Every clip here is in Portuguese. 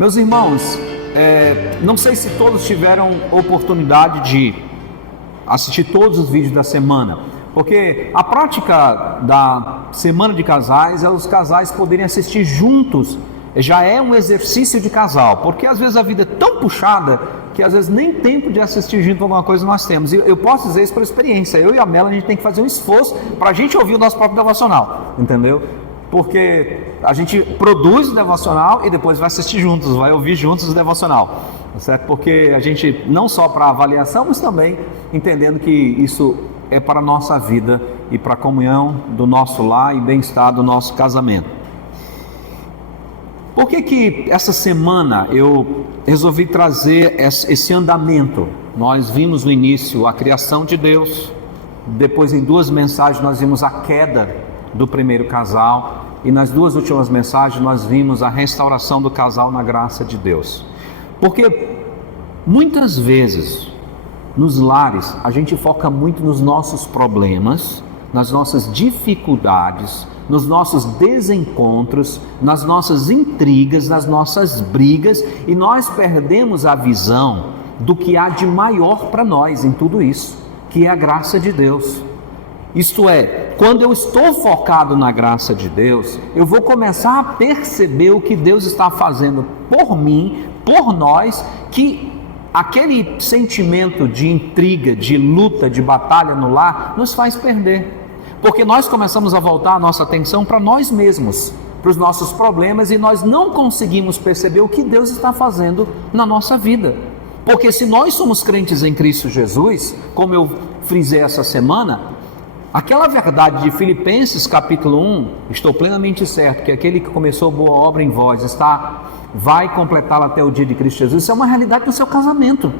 Meus irmãos, não sei se todos tiveram oportunidade de assistir todos os vídeos da semana, porque a prática da semana de casais é os casais poderem assistir juntos, já é um exercício de casal, porque às vezes a vida é tão puxada que às vezes nem tempo de assistir junto alguma coisa nós temos. E eu posso dizer isso por experiência, eu e a Mela, a gente tem que fazer um esforço para a gente ouvir o nosso próprio devocional, entendeu? Porque a gente produz o devocional e depois vai assistir juntos, vai ouvir juntos o devocional, certo? Porque a gente, não só para avaliação, mas também entendendo que isso é para a nossa vida e para a comunhão do nosso lar e bem-estar do nosso casamento. Por que essa semana eu resolvi trazer esse andamento? Nós vimos no início a criação de Deus, depois em 2 mensagens nós vimos a queda do primeiro casal, e nas 2 últimas mensagens nós vimos a restauração do casal na graça de Deus. Porque muitas vezes nos lares a gente foca muito nos nossos problemas, nas nossas dificuldades, nos nossos desencontros, nas nossas intrigas, nas nossas brigas, e nós perdemos a visão do que há de maior para nós em tudo isso, que é a graça de Deus. Isto é, quando eu estou focado na graça de Deus, eu vou começar a perceber o que Deus está fazendo por mim, por nós, que aquele sentimento de intriga, de luta, de batalha no lar, nos faz perder. Porque nós começamos a voltar a nossa atenção para nós mesmos, para os nossos problemas, e nós não conseguimos perceber o que Deus está fazendo na nossa vida. Porque se nós somos crentes em Cristo Jesus, como eu frisei essa semana, aquela verdade de Filipenses capítulo 1, estou plenamente certo que aquele que começou boa obra em vós vai completá-la até o dia de Cristo Jesus. Isso é uma realidade do seu casamento.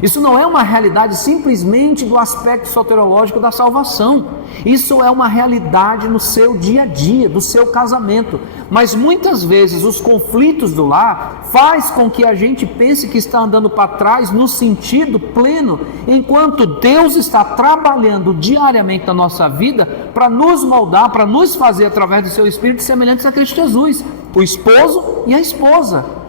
Isso não é uma realidade simplesmente do aspecto soteriológico da salvação. Isso é uma realidade no seu dia a dia, do seu casamento. Mas muitas vezes os conflitos do lar faz com que a gente pense que está andando para trás no sentido pleno, enquanto Deus está trabalhando diariamente na nossa vida para nos moldar, para nos fazer através do seu Espírito semelhantes a Cristo Jesus, o esposo e a esposa.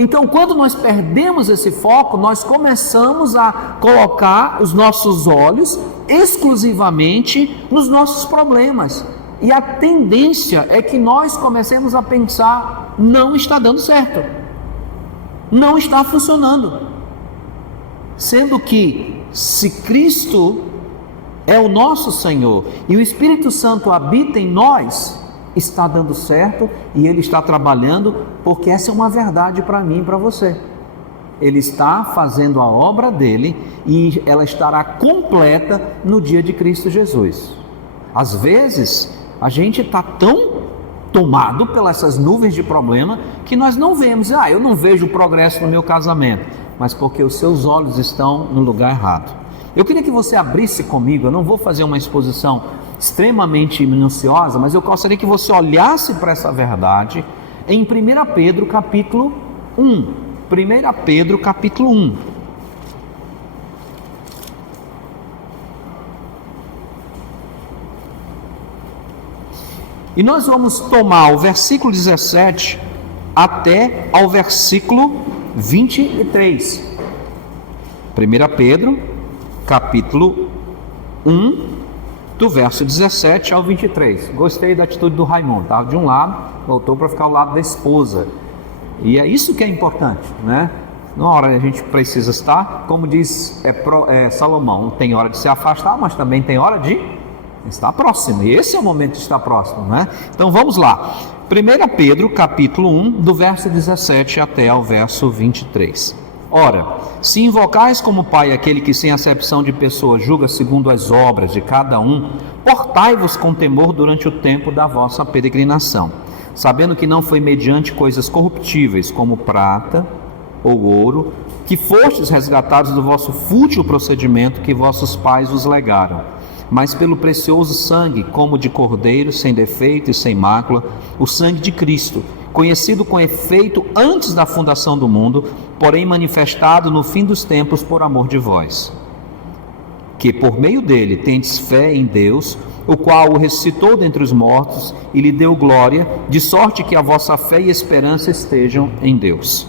Então, quando nós perdemos esse foco, nós começamos a colocar os nossos olhos exclusivamente nos nossos problemas. E a tendência é que nós comecemos a pensar: não está dando certo, não está funcionando. Sendo que, se Cristo é o nosso Senhor e o Espírito Santo habita em nós, está dando certo e Ele está trabalhando, porque essa é uma verdade para mim e para você. Ele está fazendo a obra dele e ela estará completa no dia de Cristo Jesus. Às vezes a gente está tão tomado pelas essas nuvens de problema que nós não vemos. Eu não vejo progresso no meu casamento, mas porque os seus olhos estão no lugar errado. Eu queria que você abrisse comigo, eu não vou fazer uma exposição extremamente minuciosa, mas eu gostaria que você olhasse para essa verdade em 1 Pedro capítulo 1. 1 Pedro capítulo 1. E nós vamos tomar o versículo 17 até ao versículo 23. 1 Pedro capítulo 1, do verso 17 ao 23. Gostei da atitude do Raimundo, estava de um lado, voltou para ficar ao lado da esposa. E é isso que é importante, né? Na hora a gente precisa estar, como diz Salomão, tem hora de se afastar, mas também tem hora de estar próximo. E esse é o momento de estar próximo, né? Então vamos lá. 1 Pedro capítulo 1, do verso 17 até ao verso 23. Ora, se invocais como Pai aquele que sem acepção de pessoa julga segundo as obras de cada um, portai-vos com temor durante o tempo da vossa peregrinação, sabendo que não foi mediante coisas corruptíveis como prata ou ouro, que fostes resgatados do vosso fútil procedimento que vossos pais vos legaram, mas pelo precioso sangue, como de cordeiro, sem defeito e sem mácula, o sangue de Cristo, conhecido com efeito antes da fundação do mundo, porém manifestado no fim dos tempos por amor de vós, que por meio dele tendes fé em Deus, o qual o ressuscitou dentre os mortos e lhe deu glória, de sorte que a vossa fé e esperança estejam em Deus.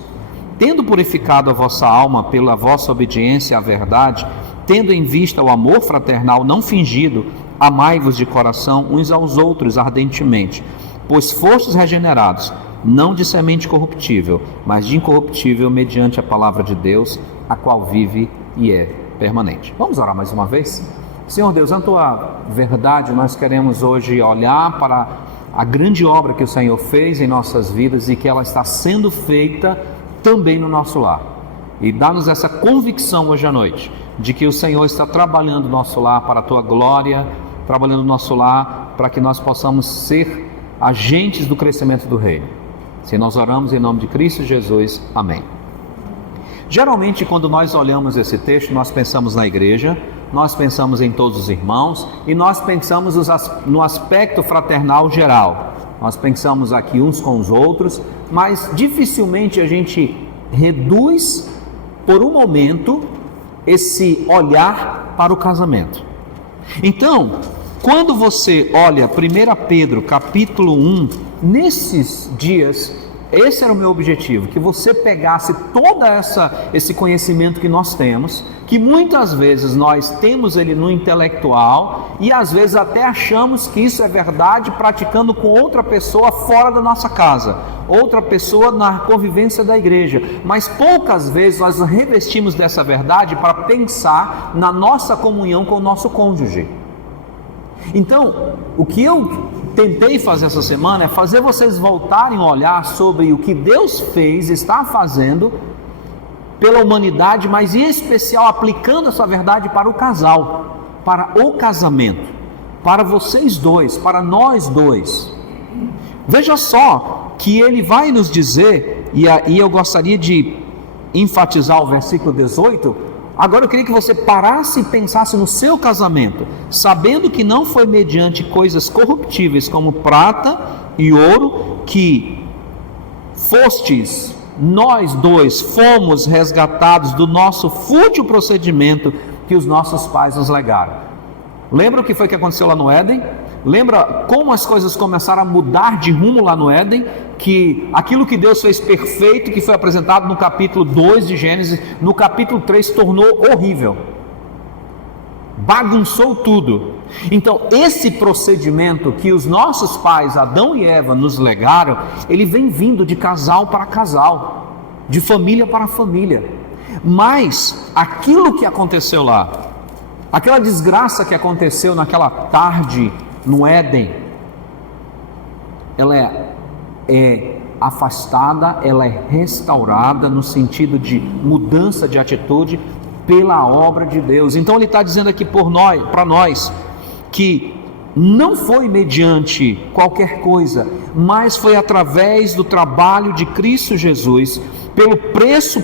Tendo purificado a vossa alma pela vossa obediência à verdade, tendo em vista o amor fraternal não fingido, amai-vos de coração uns aos outros ardentemente, pois fostes regenerados, não de semente corruptível, mas de incorruptível, mediante a palavra de Deus, a qual vive e é permanente. Vamos orar mais uma vez? Senhor Deus, na tua verdade, nós queremos hoje olhar para a grande obra que o Senhor fez em nossas vidas e que ela está sendo feita também no nosso lar. E dá-nos essa convicção hoje à noite, de que o Senhor está trabalhando no nosso lar para a tua glória, trabalhando no nosso lar para que nós possamos ser agentes do crescimento do reino. Se nós oramos em nome de Cristo Jesus, amém. Geralmente, quando nós olhamos esse texto, nós pensamos na igreja, nós pensamos em todos os irmãos e nós pensamos no aspecto fraternal geral. Nós pensamos aqui uns com os outros, mas dificilmente a gente reduz por um momento esse olhar para o casamento. Então, quando você olha 1 Pedro capítulo 1, nesses dias, esse era o meu objetivo, que você pegasse todo esse conhecimento que nós temos, que muitas vezes nós temos ele no intelectual e às vezes até achamos que isso é verdade praticando com outra pessoa fora da nossa casa, outra pessoa na convivência da igreja, mas poucas vezes nós revestimos dessa verdade para pensar na nossa comunhão com o nosso cônjuge. Então, o que eu tentei fazer essa semana é fazer vocês voltarem a olhar sobre o que Deus fez, está fazendo pela humanidade, mas em especial aplicando essa verdade para o casal, para o casamento, para vocês dois, para nós dois. Veja só que ele vai nos dizer, e aí eu gostaria de enfatizar o versículo 18. Agora eu queria que você parasse e pensasse no seu casamento, sabendo que não foi mediante coisas corruptíveis como prata e ouro que fostes, nós dois fomos resgatados do nosso fútil procedimento que os nossos pais nos legaram. Lembra o que foi que aconteceu lá no Éden? Lembra como as coisas começaram a mudar de rumo lá no Éden? Que aquilo que Deus fez perfeito, que foi apresentado no capítulo 2 de Gênesis, no capítulo 3 tornou horrível, bagunçou tudo. Então esse procedimento que os nossos pais, Adão e Eva, nos legaram, ele vem vindo de casal para casal, de família para família. Mas aquilo que aconteceu lá, aquela desgraça que aconteceu naquela tarde no Éden, ela é afastada, ela é restaurada no sentido de mudança de atitude pela obra de Deus. Então ele está dizendo aqui para nós que não foi mediante qualquer coisa, mas foi através do trabalho de Cristo Jesus, pelo preço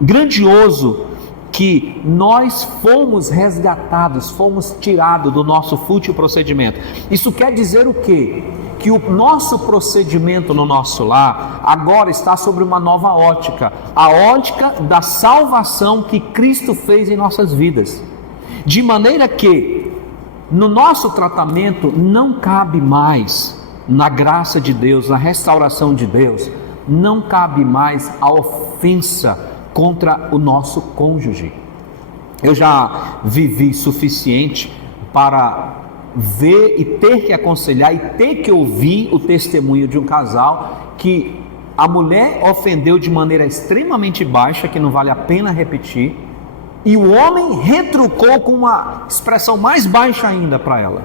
grandioso, que nós fomos resgatados, fomos tirados do nosso fútil procedimento. Isso quer dizer o quê? Que o nosso procedimento no nosso lar agora está sobre uma nova ótica, a ótica da salvação que Cristo fez em nossas vidas, de maneira que no nosso tratamento não cabe mais, na graça de Deus, na restauração de Deus, não cabe mais a ofensa contra o nosso cônjuge. Eu já vivi suficiente para ver e ter que aconselhar e ter que ouvir o testemunho de um casal que a mulher ofendeu de maneira extremamente baixa, que não vale a pena repetir, e o homem retrucou com uma expressão mais baixa ainda para ela.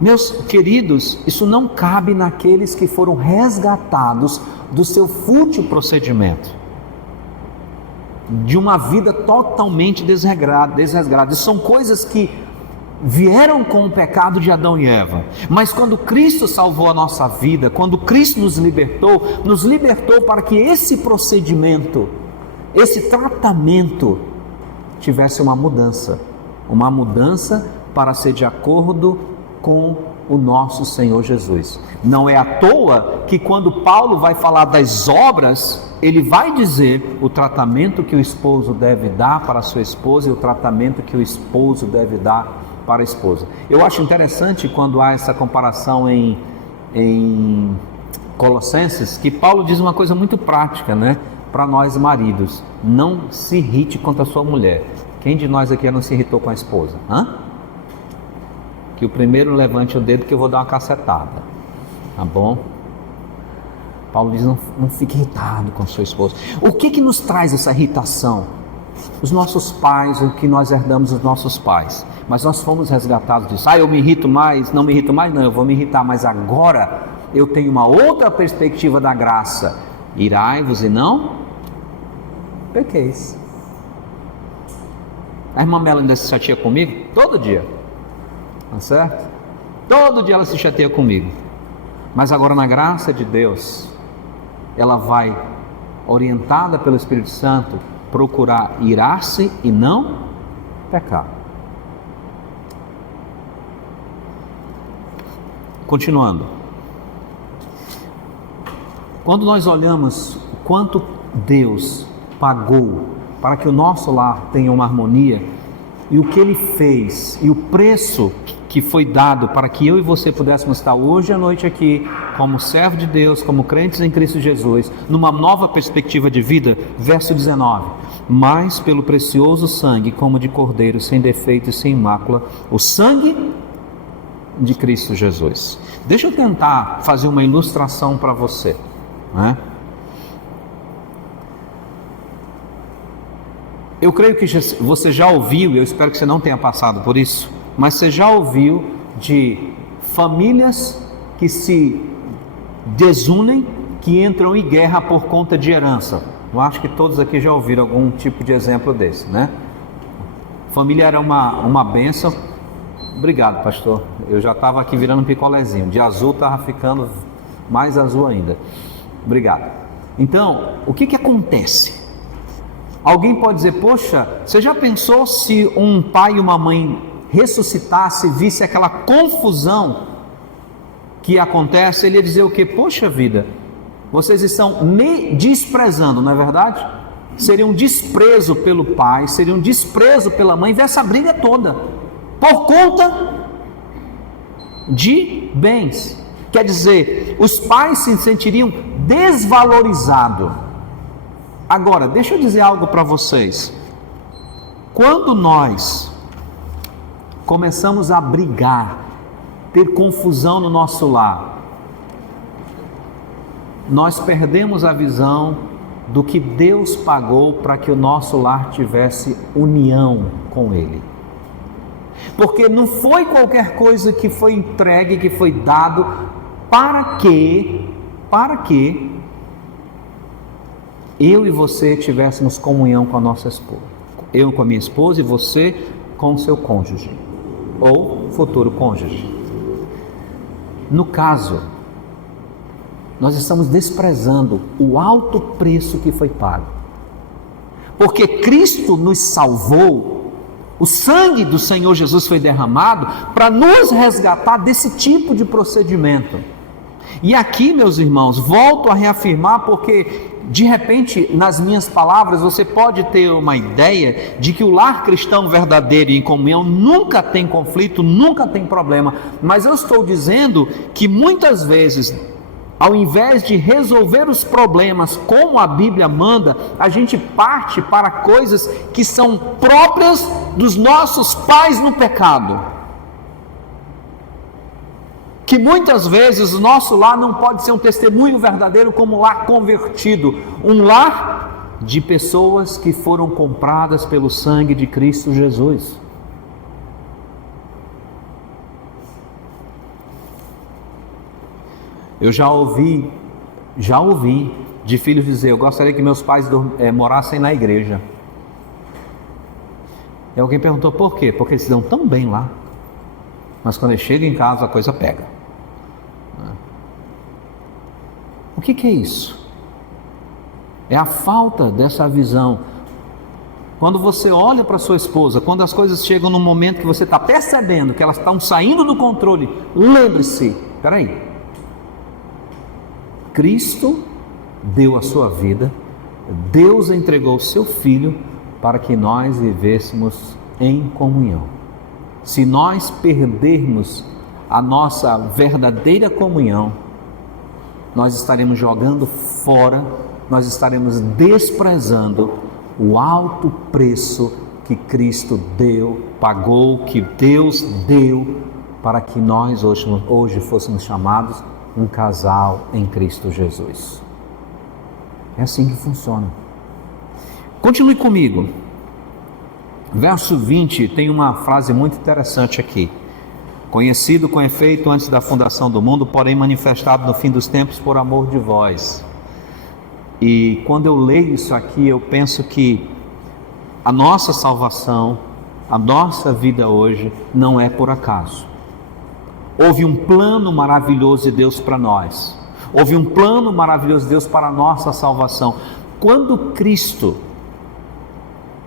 Meus queridos, isso não cabe naqueles que foram resgatados do seu fútil procedimento, de uma vida totalmente desregrada. São coisas que vieram com o pecado de Adão e Eva, mas quando Cristo salvou a nossa vida, quando Cristo nos libertou para que esse procedimento, esse tratamento tivesse uma mudança para ser de acordo com o nosso Senhor Jesus. Não é à toa que quando Paulo vai falar das obras, ele vai dizer o tratamento que o esposo deve dar para a sua esposa e o tratamento que o esposo deve dar para a esposa. Eu acho interessante quando há essa comparação em Colossenses, que Paulo diz uma coisa muito prática, né? Para nós maridos: não se irrite contra a sua mulher. Quem de nós aqui não se irritou com a esposa? Que o primeiro levante o dedo, que eu vou dar uma cacetada, tá bom? Paulo diz: não fique irritado com a sua esposa. O que nos traz essa irritação? Os nossos pais, o que nós herdamos dos nossos pais. Mas nós fomos resgatados disso. Eu me irrito mais, não me irrito mais, não, eu vou me irritar, mas agora eu tenho uma outra perspectiva da graça. Irai-vos e não pequeis. A irmã Mela ainda se chateia comigo? Todo dia, tá certo? Todo dia ela se chateia comigo. Mas agora, na graça de Deus, ela vai, orientada pelo Espírito Santo, procurar irar-se e não pecar. Continuando, quando nós olhamos quanto Deus pagou para que o nosso lar tenha uma harmonia, e o que Ele fez, e o preço que foi dado para que eu e você pudéssemos estar hoje à noite aqui, como servo de Deus, como crentes em Cristo Jesus, numa nova perspectiva de vida, verso 19: mas pelo precioso sangue, como de cordeiro, sem defeito e sem mácula, o sangue de Cristo Jesus. Deixa eu tentar fazer uma ilustração para você, né? Eu creio que você já ouviu, eu espero que você não tenha passado por isso, mas você já ouviu de famílias que se desunem, que entram em guerra por conta de herança. Eu acho que todos aqui já ouviram algum tipo de exemplo desse, né? Família era uma bênção. Obrigado, pastor. Eu já estava aqui virando um picolézinho. De azul estava ficando mais azul ainda. Obrigado. Então, o que acontece? Alguém pode dizer: poxa, você já pensou se um pai e uma mãe ressuscitasse e visse aquela confusão que acontece? Ele ia dizer o quê? Poxa vida, vocês estão me desprezando, não é verdade? Seria um desprezo pelo pai, seria um desprezo pela mãe, ver essa briga toda por conta de bens. Quer dizer, os pais se sentiriam desvalorizados. Agora, deixa eu dizer algo para vocês. Quando nós começamos a brigar, ter confusão no nosso lar, nós perdemos a visão do que Deus pagou para que o nosso lar tivesse união com Ele. Porque não foi qualquer coisa que foi entregue, que foi dado para que eu e você tivéssemos comunhão com a nossa esposa. Eu com a minha esposa e você com o seu cônjuge, ou futuro cônjuge. No caso, nós estamos desprezando o alto preço que foi pago. Porque Cristo nos salvou, o sangue do Senhor Jesus foi derramado para nos resgatar desse tipo de procedimento. E aqui, meus irmãos, volto a reafirmar, porque de repente, nas minhas palavras, você pode ter uma ideia de que o lar cristão verdadeiro e em comunhão nunca tem conflito, nunca tem problema. Mas eu estou dizendo que muitas vezes, ao invés de resolver os problemas como a Bíblia manda, a gente parte para coisas que são próprias dos nossos pais no pecado. Que muitas vezes o nosso lar não pode ser um testemunho verdadeiro como um lar convertido, um lar de pessoas que foram compradas pelo sangue de Cristo Jesus. Eu já ouvi de filhos dizer: eu gostaria que meus pais morassem na igreja. E alguém perguntou por quê? Porque eles se dão tão bem lá, mas quando eles chegam em casa a coisa pega. O que é isso? É a falta dessa visão. Quando você olha para sua esposa, quando as coisas chegam no momento que você está percebendo que elas estão saindo do controle, lembre-se: peraí, Cristo deu a sua vida, Deus entregou o seu Filho para que nós vivêssemos em comunhão. se nós perdermos a nossa verdadeira comunhão, nós estaremos jogando fora, nós estaremos desprezando o alto preço que Cristo deu, pagou, que Deus deu, para que nós hoje fôssemos chamados um casal em Cristo Jesus. É assim que funciona. Continue comigo. Verso 20 tem uma frase muito interessante aqui. Conhecido com efeito antes da fundação do mundo, porém manifestado no fim dos tempos por amor de vós. E quando eu leio isso aqui, eu penso que a nossa salvação, a nossa vida hoje, não é por acaso. Houve um plano maravilhoso de Deus para nós. Houve um plano maravilhoso de Deus para a nossa salvação. Quando Cristo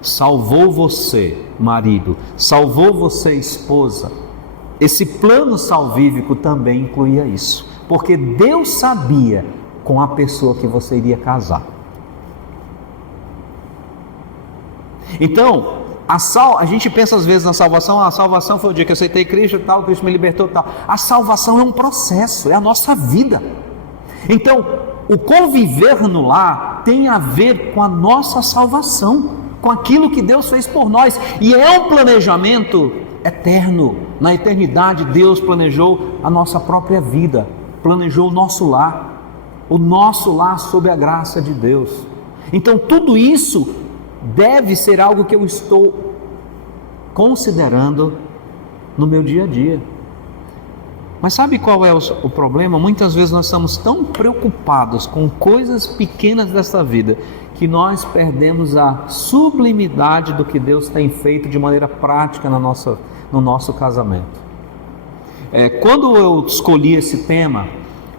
salvou você, marido, salvou você, esposa, esse plano salvífico também incluía isso, porque Deus sabia com a pessoa que você iria casar. Então, a gente pensa às vezes na salvação, a salvação foi o dia que eu aceitei Cristo, tal, Cristo me libertou, tal. A salvação é um processo, é a nossa vida. Então, o conviver no lar tem a ver com a nossa salvação, com aquilo que Deus fez por nós, e é um planejamento eterno. Na eternidade Deus planejou a nossa própria vida, planejou o nosso lar sob a graça de Deus. Então tudo isso deve ser algo que eu estou considerando no meu dia a dia. Mas sabe qual é o problema? Muitas vezes nós estamos tão preocupados com coisas pequenas dessa vida que nós perdemos a sublimidade do que Deus tem feito de maneira prática no nosso casamento. Quando eu escolhi esse tema,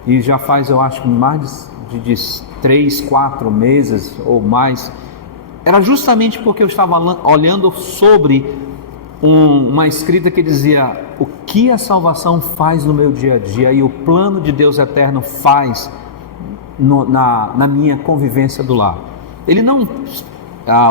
e já faz eu acho mais de 3, 4 meses ou mais, era justamente porque eu estava olhando sobre uma escrita que dizia o que a salvação faz no meu dia a dia e o plano de Deus eterno faz na minha convivência do lar.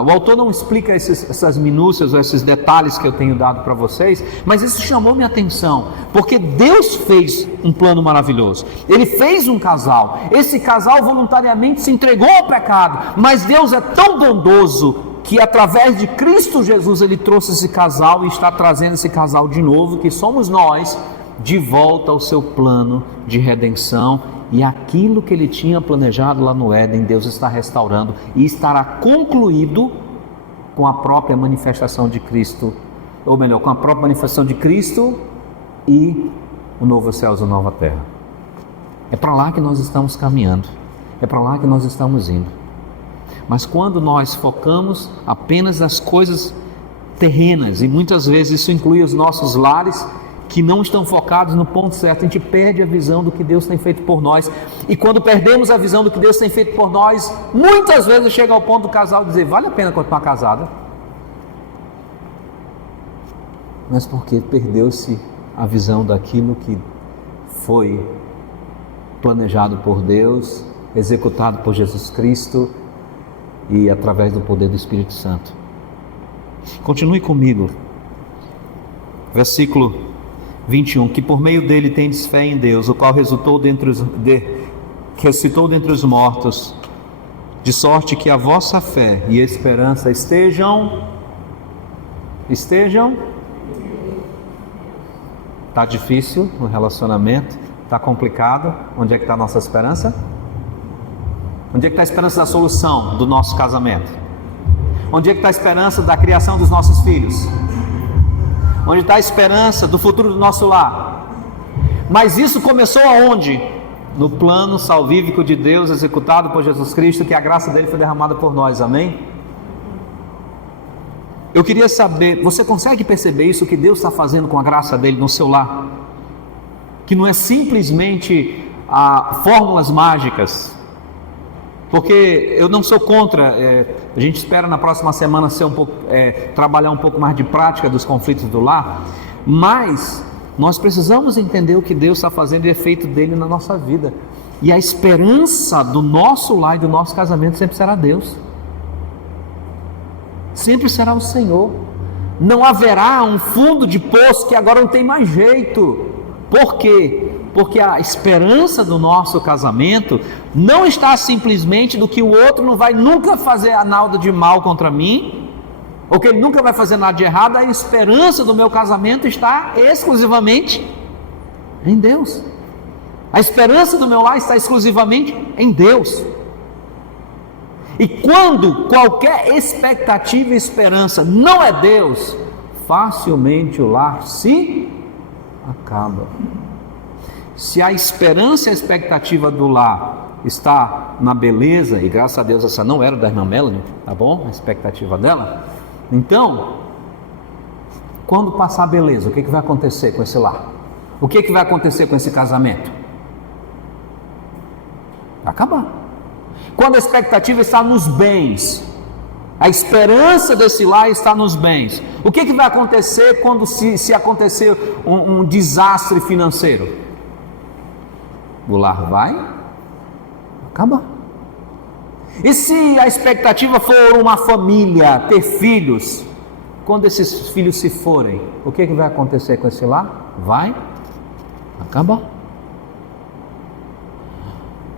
O autor não explica essas minúcias ou esses detalhes que eu tenho dado para vocês, mas isso chamou minha atenção, porque Deus fez um plano maravilhoso. Ele fez um casal, esse casal voluntariamente se entregou ao pecado, mas Deus é tão bondoso que através de Cristo Jesus Ele trouxe esse casal e está trazendo esse casal de novo, que somos nós, de volta ao seu plano de redenção. E aquilo que Ele tinha planejado lá no Éden, Deus está restaurando e estará concluído com a própria manifestação de Cristo, ou melhor, com a própria manifestação de Cristo e o novo céu e a nova terra. É para lá que nós estamos caminhando, é para lá que nós estamos indo. Mas quando nós focamos apenas nas coisas terrenas, e muitas vezes isso inclui os nossos lares, que não estão focados no ponto certo, a gente perde a visão do que Deus tem feito por nós. E quando perdemos a visão do que Deus tem feito por nós, muitas vezes chega ao ponto do casal dizer: vale a pena continuar casada? Mas porque perdeu-se a visão daquilo que foi planejado por Deus, executado por Jesus Cristo e através do poder do Espírito Santo. Continue comigo. Versículo 21, que por meio dele tendes fé em Deus, o qual ressuscitou dentre os mortos, de sorte que a vossa fé e esperança estejam. Está difícil no relacionamento, está complicado. Onde é que está a nossa esperança? Onde é que está a esperança da solução do nosso casamento? Onde é que está a esperança da criação dos nossos filhos? Onde está a esperança do futuro do nosso lar? Mas isso começou aonde? No plano salvífico de Deus executado por Jesus Cristo, que a graça dele foi derramada por nós, amém? Eu queria saber, você consegue perceber isso que Deus está fazendo com a graça dele no seu lar? Que não é simplesmente fórmulas mágicas, porque eu não sou contra, a gente espera na próxima semana trabalhar um pouco mais de prática dos conflitos do lar, mas nós precisamos entender o que Deus está fazendo e o efeito dele na nossa vida, e a esperança do nosso lar e do nosso casamento sempre será Deus, sempre será o Senhor. Não haverá um fundo de poço que agora não tem mais jeito. Por quê? Porque a esperança do nosso casamento não está simplesmente do que o outro não vai nunca fazer nada de mal contra mim, ou que ele nunca vai fazer nada de errado. A esperança do meu casamento está exclusivamente em Deus. A esperança do meu lar está exclusivamente em Deus. E quando qualquer expectativa e esperança não é Deus, facilmente o lar se acaba. Se a esperança e a expectativa do lar está na beleza, e graças a Deus essa não era da irmã Melanie, tá bom? A expectativa dela. Então, quando passar a beleza, o que vai acontecer com esse lar? O que vai acontecer com esse casamento? Vai acabar. Quando a expectativa está nos bens, a esperança desse lar está nos bens, o que vai acontecer quando se acontecer um desastre financeiro? O lar vai acabar. E se a expectativa for uma família, ter filhos, quando esses filhos se forem, o que vai acontecer com esse lar? Vai acabar.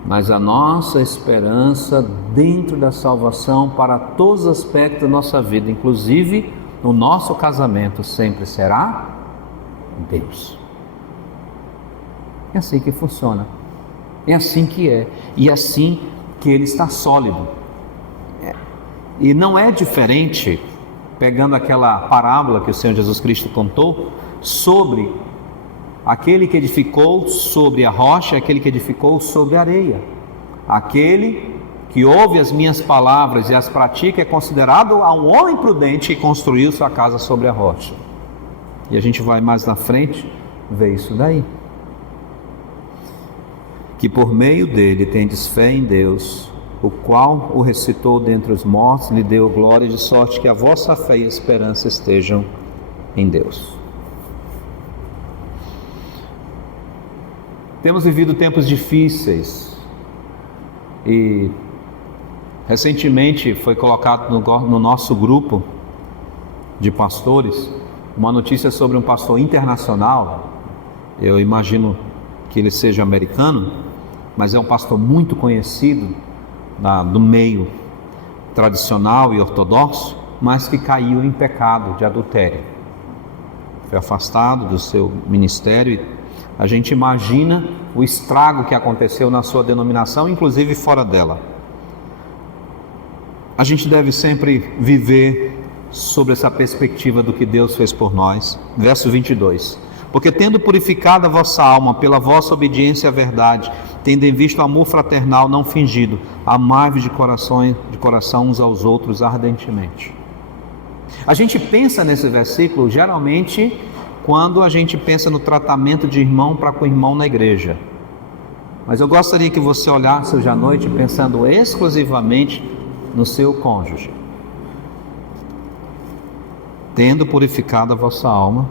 Mas a nossa esperança dentro da salvação para todos os aspectos da nossa vida, inclusive no nosso casamento, sempre será Deus. É assim que funciona, é assim que é, e é assim que ele está sólido. E não é diferente, pegando aquela parábola que o Senhor Jesus Cristo contou, sobre aquele que edificou sobre a rocha, aquele que edificou sobre a areia. Aquele que ouve as minhas palavras e as pratica é considerado um homem prudente que construiu sua casa sobre a rocha. E a gente vai mais na frente ver isso daí. Que por meio dele tendes fé em Deus, o qual o ressuscitou dentre os mortos, lhe deu glória, de sorte que a vossa fé e a esperança estejam em Deus. Temos vivido tempos difíceis e recentemente foi colocado no nosso grupo de pastores uma notícia sobre um pastor internacional. Eu imagino que ele seja americano, mas é um pastor muito conhecido do meio tradicional e ortodoxo, mas que caiu em pecado de adultério. Foi afastado do seu ministério. A gente imagina o estrago que aconteceu na sua denominação, inclusive fora dela. A gente deve sempre viver sobre essa perspectiva do que Deus fez por nós. Verso 22. Porque tendo purificado a vossa alma pela vossa obediência à verdade, tendo em vista o amor fraternal não fingido, amai-vos de coração uns aos outros ardentemente. A gente pensa nesse versículo geralmente quando a gente pensa no tratamento de irmão para com irmão na igreja. Mas eu gostaria que você olhasse hoje à noite pensando exclusivamente no seu cônjuge. Tendo purificado a vossa alma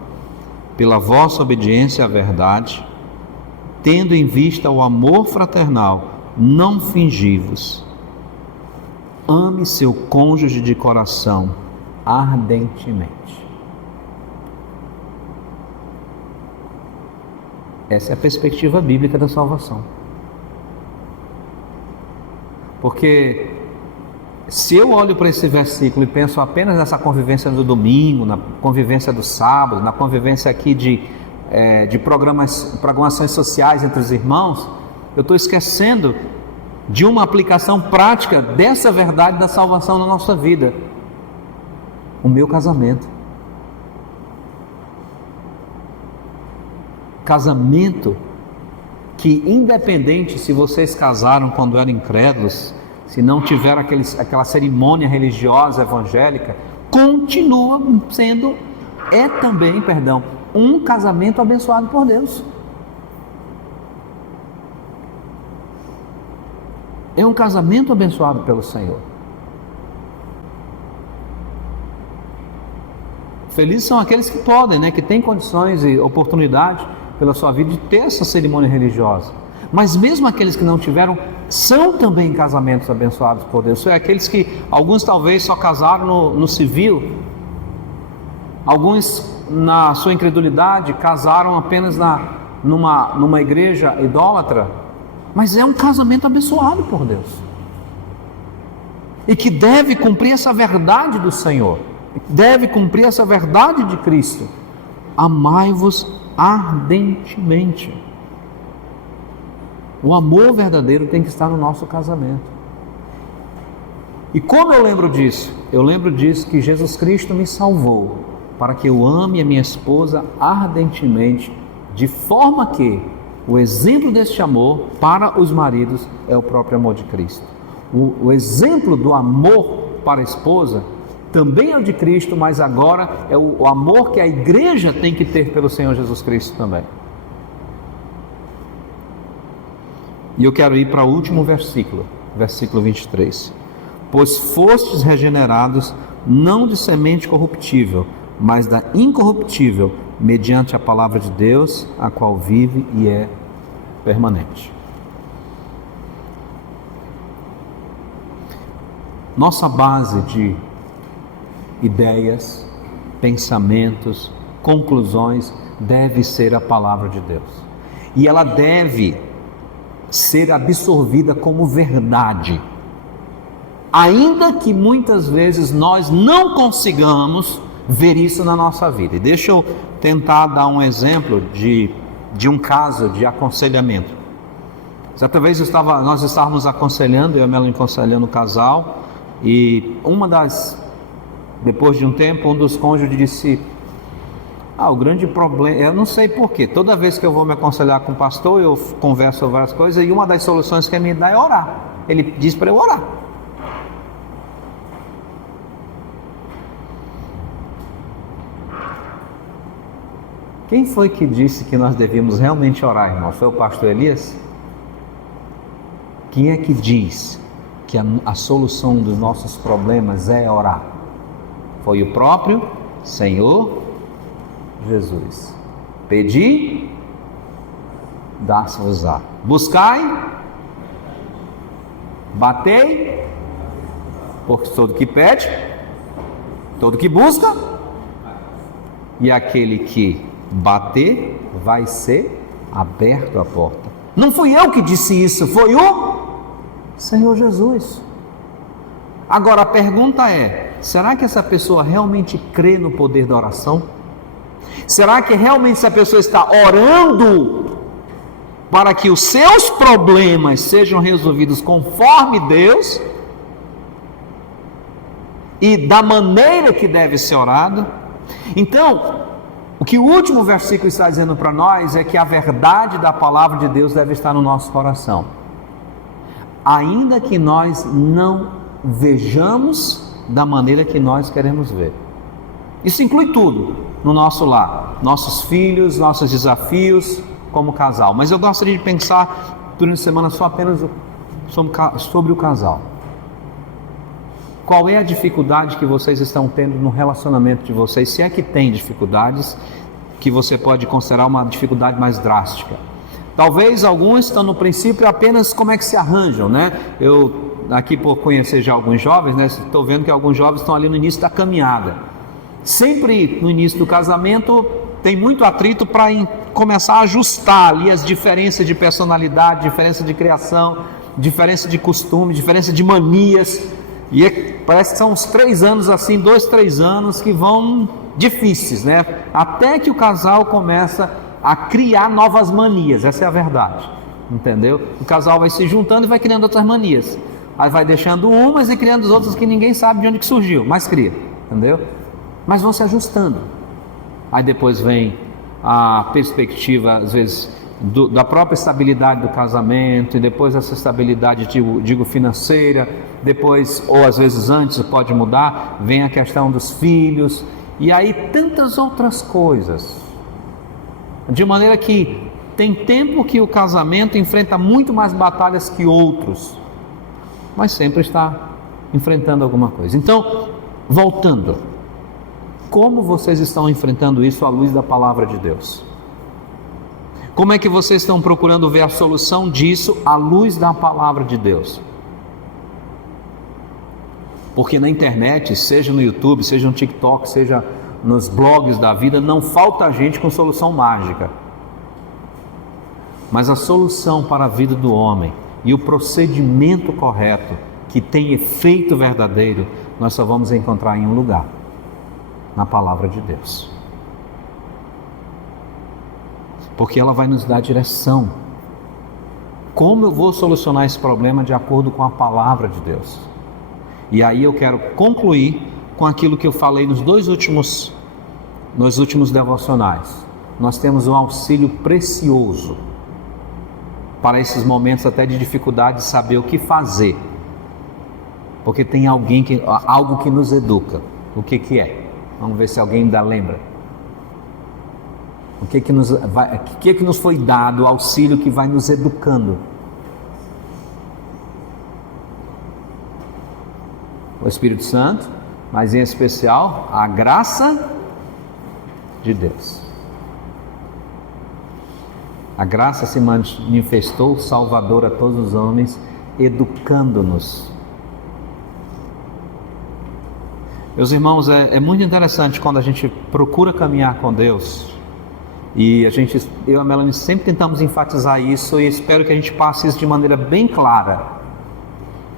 pela vossa obediência à verdade, tendo em vista o amor fraternal, não fingivos. Ame seu cônjuge de coração ardentemente. Essa é a perspectiva bíblica da salvação. Porque se eu olho para esse versículo e penso apenas nessa convivência do domingo, na convivência do sábado, na convivência aqui de programações sociais entre os irmãos, eu estou esquecendo de uma aplicação prática dessa verdade da salvação na nossa vida. O meu casamento. Casamento que, independente se vocês casaram quando eram incrédulos, se não tiveram aquela cerimônia religiosa evangélica, continua sendo, um casamento abençoado por Deus. É um casamento abençoado pelo Senhor. Felizes são aqueles que podem, que têm condições e oportunidade pela sua vida de ter essa cerimônia religiosa. Mas mesmo aqueles que não tiveram, são também casamentos abençoados por Deus. São aqueles que, alguns talvez só casaram no civil, Alguns, na sua incredulidade, casaram apenas numa igreja idólatra, mas é um casamento abençoado por Deus, e que deve cumprir essa verdade do Senhor, deve cumprir essa verdade de Cristo: amai-vos ardentemente. O amor verdadeiro tem que estar no nosso casamento. E como eu lembro disso? Eu lembro disso que Jesus Cristo me salvou para que eu ame a minha esposa ardentemente, de forma que o exemplo deste amor para os maridos é o próprio amor de Cristo. O exemplo do amor para a esposa também é o de Cristo, mas agora é o amor que a igreja tem que ter pelo Senhor Jesus Cristo também. E eu quero ir para o último versículo, versículo 23. Pois fostes regenerados, não de semente corruptível, mas da incorruptível, mediante a palavra de Deus, a qual vive e é permanente. Nossa base de ideias, pensamentos, conclusões deve ser a palavra de Deus. E ela deve ser absorvida como verdade, ainda que muitas vezes nós não consigamos ver isso na nossa vida. E deixa eu tentar dar um exemplo de um caso de aconselhamento. Certa vez nós estávamos aconselhando, eu e a Melanie aconselhando o casal, e depois de um tempo, um dos cônjuges disse: o grande problema, eu não sei porquê, toda vez que eu vou me aconselhar com o pastor, eu converso sobre várias coisas, e uma das soluções que ele me dá é orar. Ele diz para eu orar. Quem foi que disse que nós devíamos realmente orar, irmão? Foi o pastor Elias? Quem é que diz que a solução dos nossos problemas é orar? Foi o próprio Senhor Jesus. Pedi, dá-se-vos-á. Buscai, batei, porque todo que pede, todo que busca, e aquele que bater, vai ser aberto a porta. Não fui eu que disse isso, foi o Senhor Jesus. Agora a pergunta é: será que essa pessoa realmente crê no poder da oração? Será que realmente essa pessoa está orando para que os seus problemas sejam resolvidos conforme Deus e da maneira que deve ser orado? Então, o que o último versículo está dizendo para nós é que a verdade da palavra de Deus deve estar no nosso coração, ainda que nós não vejamos da maneira que nós queremos ver. Isso inclui tudo no nosso lar, nossos filhos, nossos desafios como casal. Mas eu gostaria de pensar durante a semana só apenas sobre o casal. Qual é a dificuldade que vocês estão tendo no relacionamento de vocês? Se é que tem dificuldades, que você pode considerar uma dificuldade mais drástica. Talvez alguns estão no princípio apenas como é que se arranjam, né? Eu, aqui por conhecer já alguns jovens, né? Estou vendo que alguns jovens estão ali no início da caminhada. Sempre no início do casamento tem muito atrito para começar a ajustar ali as diferenças de personalidade, diferença de criação, diferença de costume, diferença de manias. E parece que são uns 3 anos assim, 2, 3 anos que vão difíceis, né? Até que o casal começa a criar novas manias, essa é a verdade, entendeu? O casal vai se juntando e vai criando outras manias, aí vai deixando umas e criando as outras que ninguém sabe de onde que surgiu, mas cria, entendeu? Mas vão se ajustando. Aí depois vem a perspectiva, às vezes, da própria estabilidade do casamento, e depois essa estabilidade, digo financeira, depois, ou às vezes antes, pode mudar, vem a questão dos filhos, e aí tantas outras coisas, de maneira que tem tempo que o casamento enfrenta muito mais batalhas que outros, mas sempre está enfrentando alguma coisa. Então, voltando, como vocês estão enfrentando isso à luz da palavra de Deus? Como é que vocês estão procurando ver a solução disso à luz da palavra de Deus? Porque na internet, seja no YouTube, seja no TikTok, seja nos blogs da vida, não falta gente com solução mágica. Mas a solução para a vida do homem e o procedimento correto, que tem efeito verdadeiro, nós só vamos encontrar em um lugar: na palavra de Deus. Porque ela vai nos dar direção. Como eu vou solucionar esse problema de acordo com a palavra de Deus? E aí eu quero concluir com aquilo que eu falei nos últimos devocionais. Nós temos um auxílio precioso para esses momentos até de dificuldade de saber o que fazer. Porque tem algo que nos educa. O que é? Vamos ver se alguém ainda lembra. O que nos foi dado, o auxílio que vai nos educando? O Espírito Santo, mas em especial a graça de Deus. A graça se manifestou salvadora a todos os homens, educando-nos. Meus irmãos, é muito interessante quando a gente procura caminhar com Deus. E eu e a Melanie sempre tentamos enfatizar isso, e espero que a gente passe isso de maneira bem clara.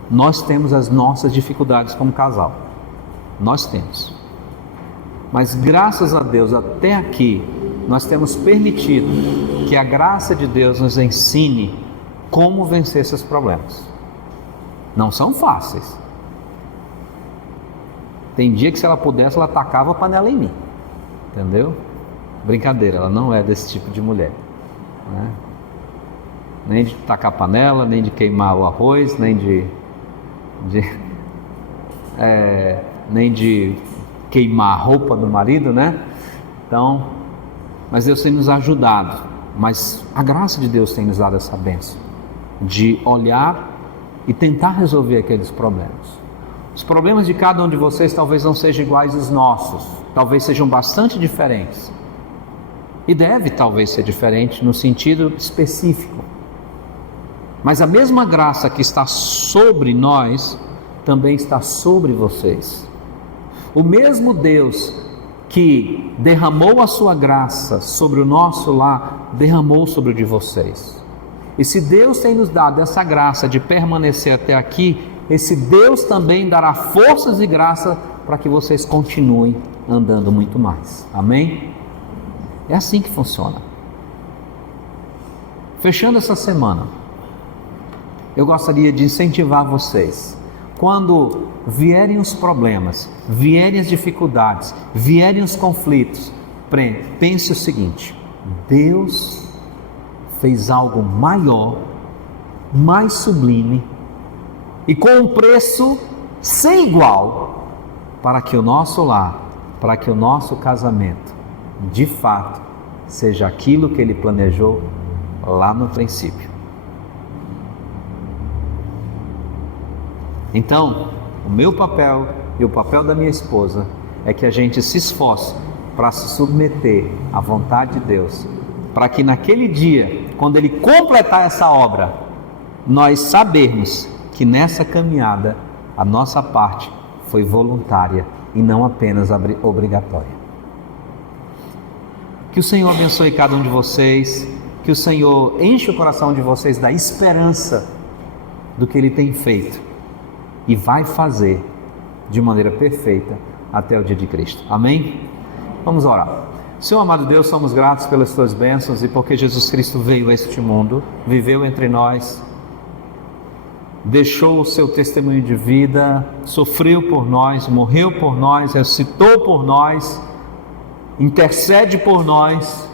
Nós temos as nossas dificuldades como casal. Nós temos. Mas graças a Deus, até aqui, nós temos permitido que a graça de Deus nos ensine como vencer esses problemas. Não são fáceis. Tem dia que, se ela pudesse, ela tacava a panela em mim. Entendeu? Brincadeira, ela não é desse tipo de mulher, né? Nem de tacar panela, nem de queimar o arroz, nem de queimar a roupa do marido, né? Então, mas Deus tem nos ajudado. Mas a graça de Deus tem nos dado essa bênção de olhar e tentar resolver aqueles problemas. Os problemas de cada um de vocês talvez não sejam iguais aos nossos, talvez sejam bastante diferentes. E deve talvez ser diferente no sentido específico. Mas a mesma graça que está sobre nós, também está sobre vocês. O mesmo Deus que derramou a sua graça sobre o nosso lar, derramou sobre o de vocês. E se Deus tem nos dado essa graça de permanecer até aqui, esse Deus também dará forças e graça para que vocês continuem andando muito mais. Amém? É assim que funciona. Fechando essa semana, eu gostaria de incentivar vocês. Quando vierem os problemas, vierem as dificuldades, vierem os conflitos, pense o seguinte: Deus fez algo maior, mais sublime e com um preço sem igual para que o nosso lar, para que o nosso casamento de fato seja aquilo que Ele planejou lá no princípio. Então, o meu papel e o papel da minha esposa é que a gente se esforce para se submeter à vontade de Deus, para que naquele dia, quando Ele completar essa obra, nós sabermos que nessa caminhada a nossa parte foi voluntária e não apenas obrigatória. Que o Senhor abençoe cada um de vocês, que o Senhor enche o coração de vocês da esperança do que Ele tem feito e vai fazer de maneira perfeita até o dia de Cristo. Amém? Vamos orar. Senhor amado Deus, somos gratos pelas Tuas bênçãos e porque Jesus Cristo veio a este mundo, viveu entre nós, deixou o seu testemunho de vida, sofreu por nós, morreu por nós, ressuscitou por nós, intercede por nós,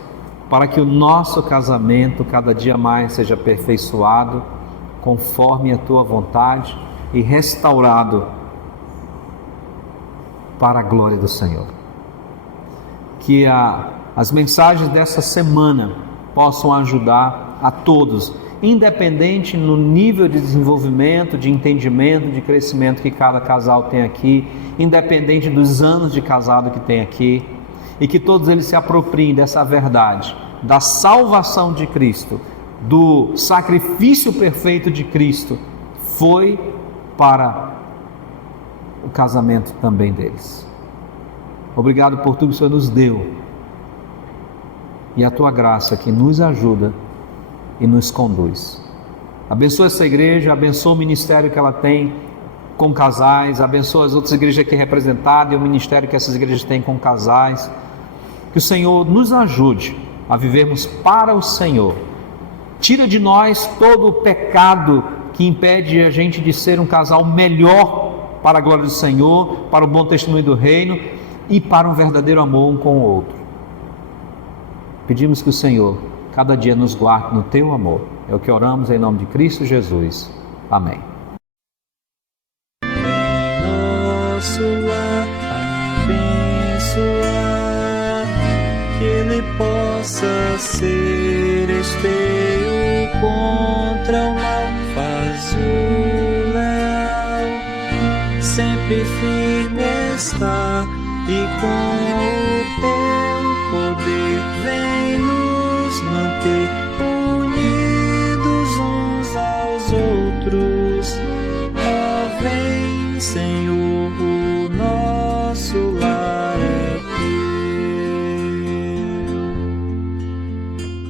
para que o nosso casamento cada dia mais seja aperfeiçoado conforme a Tua vontade e restaurado para a glória do Senhor. Que as mensagens dessa semana possam ajudar a todos, independente no nível de desenvolvimento, de entendimento, de crescimento que cada casal tem aqui, independente dos anos de casado que tem aqui, e que todos eles se apropriem dessa verdade, da salvação de Cristo, do sacrifício perfeito de Cristo, foi para o casamento também deles. Obrigado por tudo que o Senhor nos deu e a tua graça que nos ajuda e nos conduz. Abençoa essa igreja, abençoa o ministério que ela tem com casais, abençoa as outras igrejas aqui representadas e o ministério que essas igrejas têm com casais. Que o Senhor nos ajude a vivermos para o Senhor. Tira de nós todo o pecado que impede a gente de ser um casal melhor para a glória do Senhor, para o bom testemunho do reino e para um verdadeiro amor um com o outro. Pedimos que o Senhor cada dia nos guarde no teu amor. É o que oramos em nome de Cristo Jesus. Amém. Nosso lar abençoar, que ele possa ser esteio contra o mal, faz o leal, sempre firme está, e com o teu poder vem nos manter unidos uns aos outros. Ó, vem, Senhor, o nosso lar